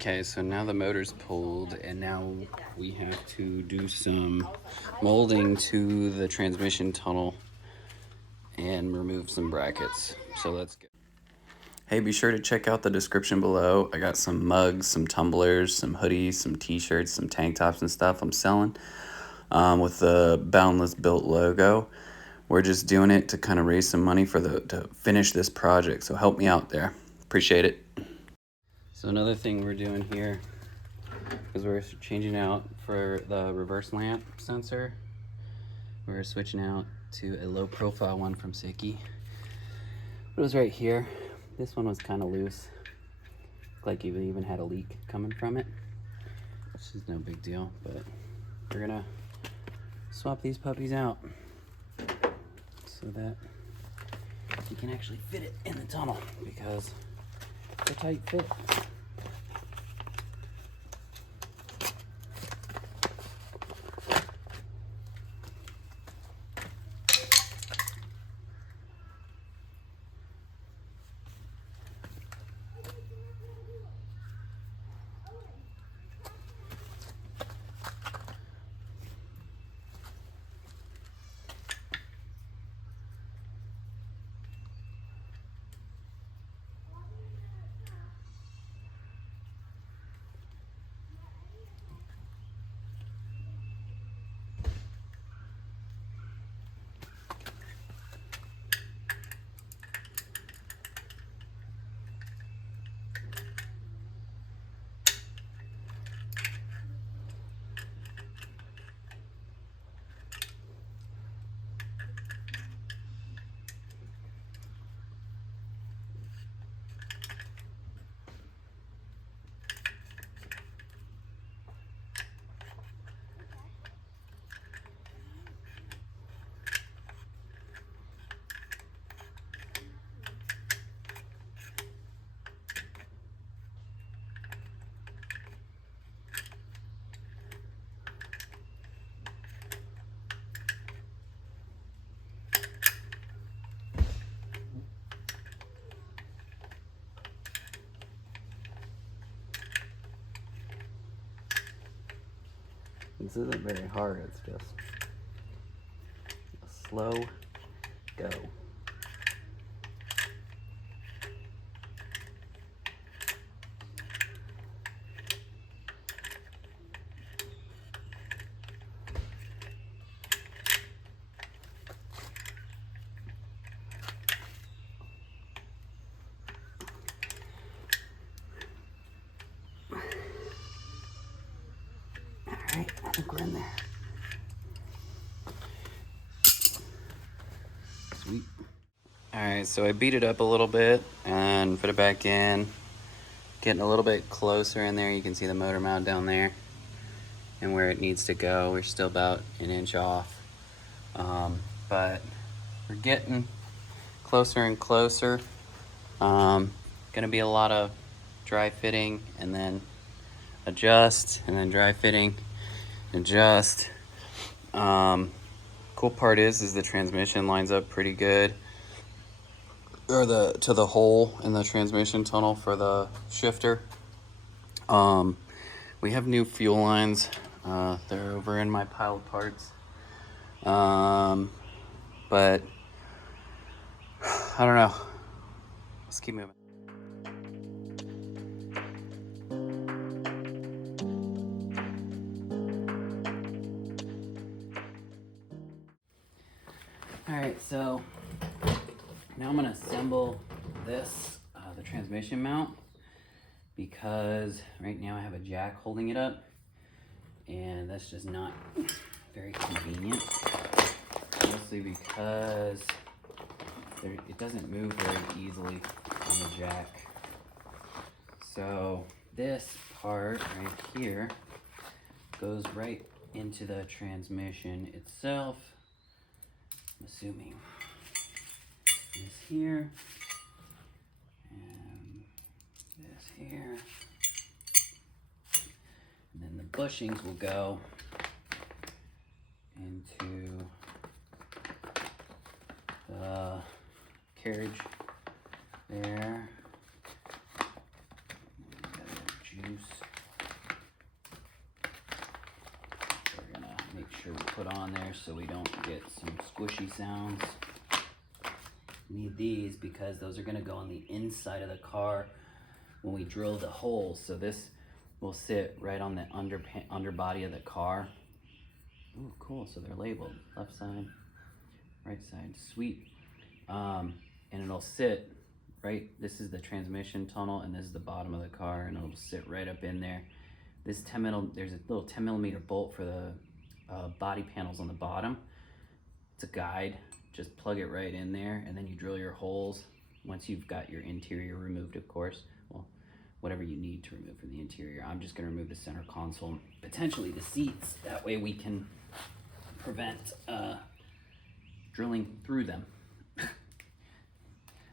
Okay, so now the motor's pulled, and now we have to do some molding to the transmission tunnel and remove some brackets. So let's go. Hey, be sure to check out the description below. I got some mugs, some tumblers, some hoodies, some t-shirts, some tank tops and stuff I'm selling with the Boundless Built logo. We're just doing it to kind of raise some money for to finish this project. So help me out there. Appreciate it. So another thing we're doing here is we're changing out for the reverse lamp sensor. We're switching out to a low profile one from Sikky. It was right here. This one was kind of loose. Looked like it even had a leak coming from it, which is no big deal, but we're gonna swap these puppies out so that we can actually fit it in the tunnel because it's a tight fit. This isn't very hard, it's just a slow go. Alright, I think we're in there. Sweet. Alright, so I beat it up a little bit and put it back in. Getting a little bit closer in there. You can see the motor mount down there and where it needs to go. We're still about an inch off. But we're getting closer and closer. Gonna be a lot of dry fitting and then adjust and then dry fitting, adjust. Cool part is the transmission lines up pretty good, or to the hole in the transmission tunnel for the shifter. We have new fuel lines. They're over in my pile of parts. But I don't know. Let's keep moving. Alright, so now I'm gonna assemble this, the transmission mount, because right now I have a jack holding it up, and that's just not very convenient, mostly because it doesn't move very easily on the jack. So this part right here goes right into the transmission itself. I'm assuming this here and this here, and then the bushings will go into the carriage there. Juice. put on there so we don't get some squishy sounds. Need these because those are going to go on the inside of the car when we drill the holes. So this will sit right on the underbody of the car. Ooh, cool. So they're labeled left side, right side. Sweet. And it'll sit right. This is the transmission tunnel, and this is the bottom of the car, and it'll sit right up in there. This there's a little 10 millimeter bolt for the body panels on the bottom. It's a guide. Just plug it right in there, and then you drill your holes once you've got your interior removed, of course. Well, whatever you need to remove from the interior. I'm just going to remove the center console, potentially the seats. That way we can prevent drilling through them. I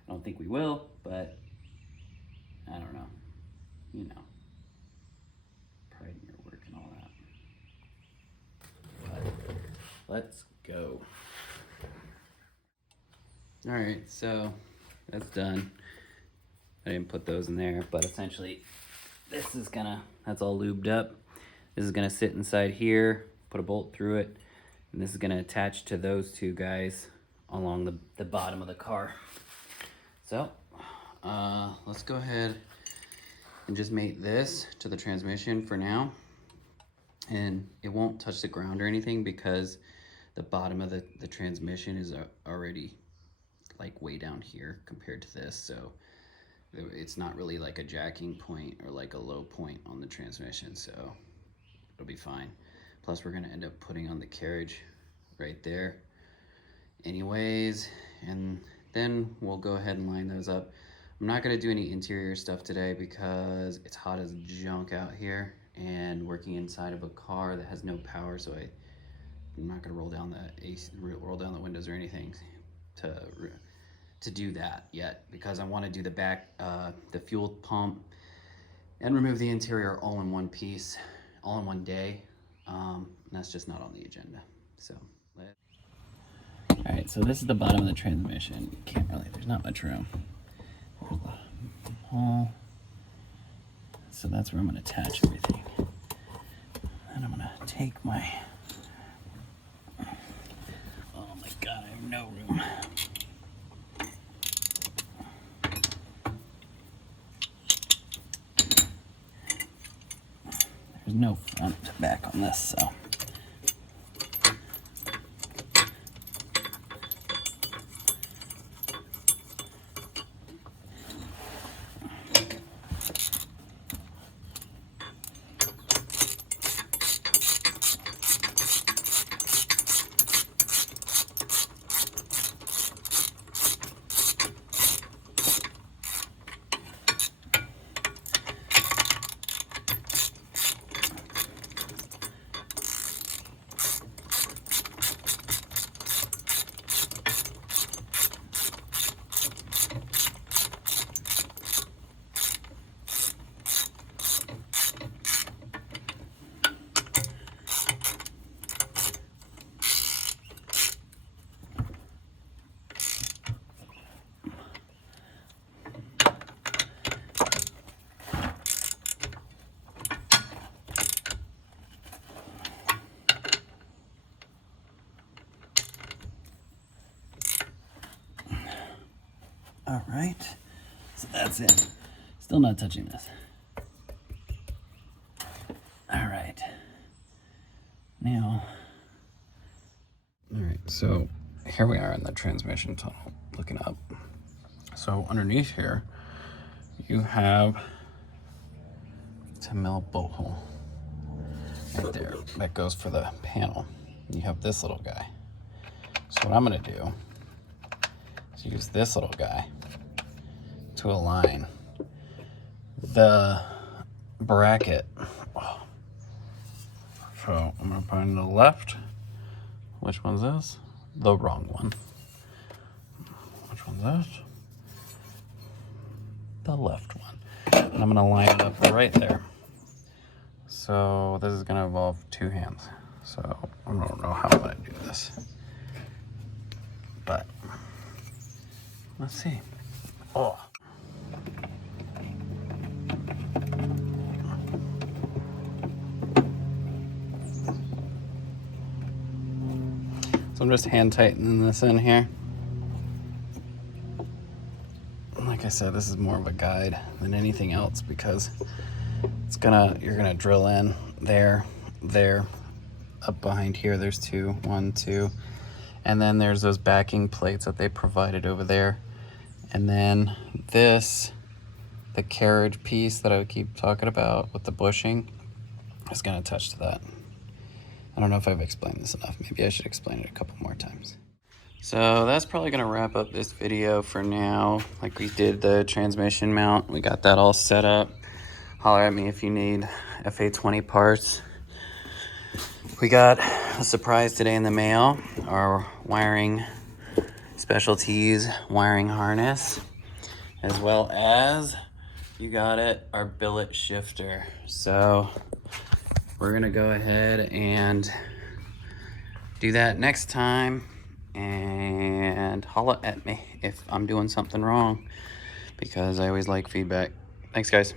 don't think we will, but I don't know. You know, pride in your work and all that. But let's go. All right, so that's done. I didn't put those in there, but essentially this is that's all lubed up. This is gonna sit inside here, put a bolt through it, and this is gonna attach to those two guys along the bottom of the car. So let's go ahead and just mate this to the transmission for now. And it won't touch the ground or anything because the bottom of the transmission is already like way down here compared to this, so it's not really like a jacking point or like a low point on the transmission, so it'll be fine. Plus we're gonna end up putting on the carriage right there anyways, and then we'll go ahead and line those up. I'm not gonna do any interior stuff today because it's hot as junk out here and working inside of a car that has no power, so I'm not gonna roll down the AC, roll down the windows or anything to do that yet, because I want to do the back, the fuel pump, and remove the interior all in one piece, all in one day. And that's just not on the agenda. So, all right. So this is the bottom of the transmission. You can't really. There's not much room. There's the hole. So that's where I'm going to attach everything. And I'm going to take my. Oh my God! I have no room. There's no front to back on this, so. All right, so that's it. Still not touching this. All right, now. All right, so here we are in the transmission tunnel, looking up. So underneath here, you have 10 mil bolt hole right there. That goes for the panel. You have this little guy. So what I'm gonna do is use this little guy to align the bracket. So I'm gonna put in the left. Which one's this? The wrong one. Which one's this? The left one. And I'm gonna line it up right there. So this is gonna involve two hands. So I don't know how I'm gonna do this, but let's see. Oh. I'm just hand tightening this in here. Like I said, this is more of a guide than anything else because you're gonna drill in there, up behind here. There's two, one, two, and then there's those backing plates that they provided over there. And then this, the carriage piece that I keep talking about with the bushing, is gonna attach to that. I don't know if I've explained this enough. Maybe I should explain it a couple more times. So that's probably gonna wrap up this video for now. Like, we did the transmission mount. We got that all set up. Holler at me if you need FA20 parts. We got a surprise today in the mail. Our wiring specialties wiring harness, as well as, you got it, our billet shifter. So we're gonna go ahead and do that next time, and holla at me if I'm doing something wrong, because I always like feedback. Thanks, guys.